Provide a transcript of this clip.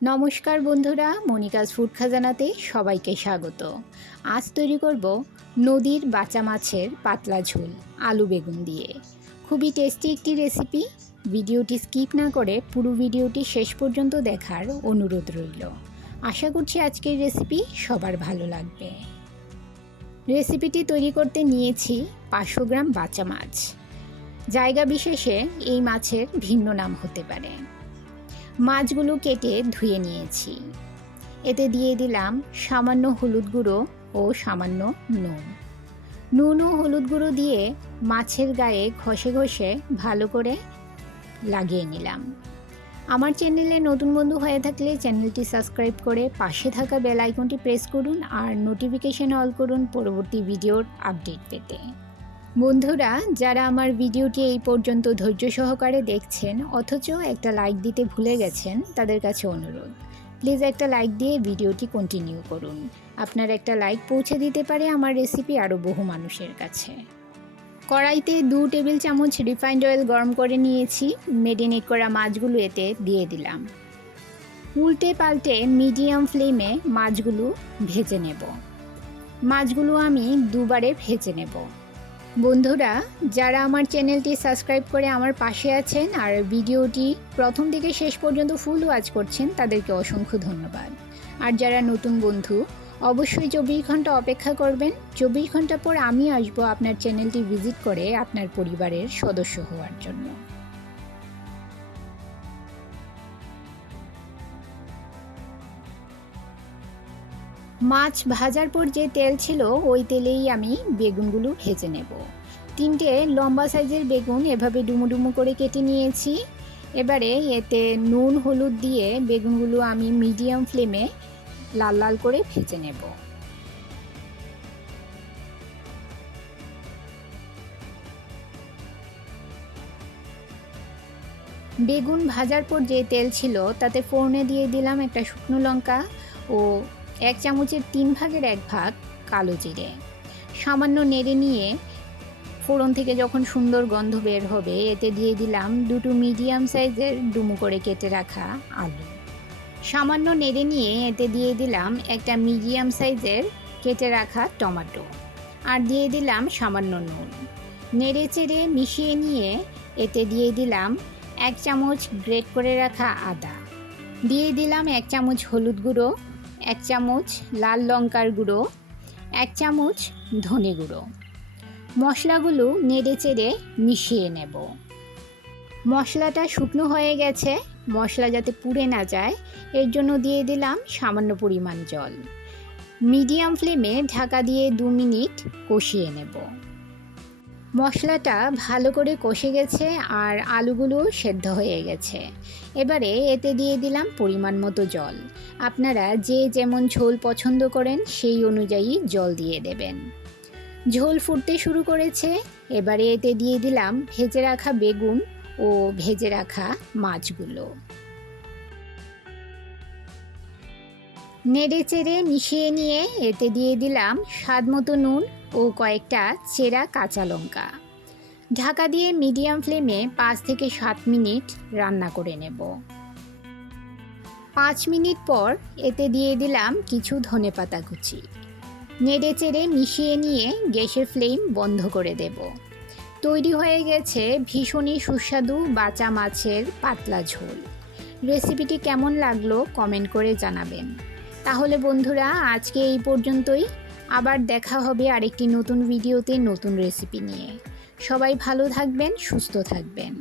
নমস্কার বন্ধুরা, Monica's food খাজানাতে সবাইকে স্বাগত। আজ তৈরি করব নদীর বাঁচা মাছের পাতলা ঝোল আলু বেগুন দিয়ে। খুবই টেস্টি একটি রেসিপি। ভিডিওটি স্কিপ না করে পুরো ভিডিওটি শেষ পর্যন্ত দেখার অনুরোধ রইল। আশা করছি আজকের রেসিপি সবার ভালো লাগবে। রেসিপিটি তৈরি করতে নিয়েছি 500 গ্রাম বাঁচা মাছ। জায়গা বিশেষে এই মাছের ভিন্ন নাম হতে পারে। মাছগুলো কেটে ধুয়ে নিয়েছি। এতে দিয়ে দিলাম সামান্য হলুদ গুঁড়ো ও সামান্য নুন ও হলুদ গুঁড়ো দিয়ে মাছের গায়ে ঘষে ঘষে ভালো করে লাগিয়ে নিলাম। আমার চ্যানেলে নতুন বন্ধু হয়ে থাকলে চ্যানেলটি সাবস্ক্রাইব করে পাশে থাকা বেল আইকনটি প্রেস করুন আর নোটিফিকেশন অল করুন পরবর্তী ভিডিওর আপডেট পেতে। বন্ধুরা, যারা আমার ভিডিওটি এই পর্যন্ত ধৈর্য সহকারে দেখছেন অথচ একটা লাইক দিতে ভুলে গেছেন, তাদের কাছে অনুরোধ, প্লিজ একটা লাইক দিয়ে ভিডিওটি কন্টিনিউ করুন। আপনার একটা লাইক পৌঁছে দিতে পারে আমার রেসিপি আরও বহু মানুষের কাছে। কড়াইতে 2 টেবিল চামচ রিফাইন্ড অয়েল গরম করে নিয়েছি। মেরিনেট করা মাছগুলো এতে দিয়ে দিলাম। উল্টে পাল্টে মিডিয়াম ফ্লেমে মাছগুলো ভেজে নেব। মাছগুলো আমি দুবারে ভেজে নেব। বন্ধুরা, যারা আমার চ্যানেলটি সাবস্ক্রাইব করে আমার পাশে আছেন আর ভিডিওটি প্রথম থেকে শেষ পর্যন্ত ফুল ওয়াচ করছেন, তাদেরকে অসংখ্য ধন্যবাদ। আর যারা নতুন বন্ধু, অবশ্যই 24 ঘন্টা অপেক্ষা করবেন। 24 ঘন্টা পর আমি আসব আপনার চ্যানেলটি ভিজিট করে আপনার পরিবারের সদস্য হওয়ার জন্য। মাছ ভাজার পর যে তেল ছিল ওই তেলেই আমি বেগুনগুলো ভেজে নেব। 3টে লম্বা সাইজের বেগুন এভাবে ডুমো করে কেটে নিয়েছি। এবারে এতে নুন হলুদ দিয়ে বেগুনগুলো আমি মিডিয়াম ফ্লেমে লাল লাল করে ভেজে নেব। বেগুন ভাজার পর যে তেল ছিল তাতে ফোড়নে দিয়ে দিলাম একটা শুকনো লঙ্কা ও 1 চামচের 3 ভাগের 1 ভাগ কালো জিরে। সামান্য নেড়ে নিয়ে ফোড়ন থেকে যখন সুন্দর গন্ধ বের হবে, এতে দিয়ে দিলাম 2টো মিডিয়াম সাইজের ডুমো করে কেটে রাখা আলু। সামান্য নেড়ে নিয়ে এতে দিয়ে দিলাম একটা মিডিয়াম সাইজের কেটে রাখা টমেটো আর দিয়ে দিলাম সামান্য নুন। নেড়ে চেড়ে মিশিয়ে নিয়ে এতে দিয়ে দিলাম 1 চামচ গ্রেট করে রাখা আদা। দিয়ে দিলাম 1 চামচ হলুদ গুঁড়ো, 1 চামচ লাল লঙ্কার গুঁড়ো, 1 চামচ ধনে গুঁড়ো। মশলাগুলো নেড়ে চেড়ে মিশিয়ে নেব। মশলাটা শুকনো হয়ে গেছে। মশলা যাতে পুড়ে না যায় এর জন্য দিয়ে দিলাম সামান্য পরিমাণ জল। মিডিয়াম ফ্লেমে ঢাকা দিয়ে 2 মিনিট কষিয়ে নেব। মশলাটা ভালো করে কষে গেছে আর আলুগুলো সেদ্ধ হয়ে গেছে। এবারে এতে দিয়ে দিলাম পরিমাণ মতো জল। আপনারা যে যেমন ঝোল পছন্দ করেন সেই অনুযায়ী জল দিয়ে দেবেন। ঝোল ফুটতে শুরু করেছে। এবারে এতে দিয়ে দিলাম ভেজে রাখা বেগুন ও ভেজে রাখা মাছগুলো। নেড়ে চেড়ে মিশিয়ে নিয়ে এতে দিয়ে দিলাম স্বাদমতো নুন ও কয়েকটা চেরা কাঁচা লঙ্কা। ঢাকা দিয়ে মিডিয়াম ফ্লেমে 5 থেকে 7 মিনিট রান্না করে নেব। 5 মিনিট পর এতে দিয়ে দিলাম কিছু ধনেপাতা কুচি। নেড়ে চেড়ে মিশিয়ে নিয়ে গ্যাসের ফ্লেম বন্ধ করে দেব। তৈরি হয়ে গেছে ভীষণই সুস্বাদু বাঁচা মাছের পাতলা ঝোল। রেসিপিটি কেমন লাগলো কমেন্ট করে জানাবেন। তাহলে বন্ধুরা, আজকে এই পর্যন্তই। আবার দেখা হবে আরেকটি নতুন ভিডিওতে নতুন রেসিপি নিয়ে। সবাই ভালো থাকবেন, সুস্থ থাকবেন।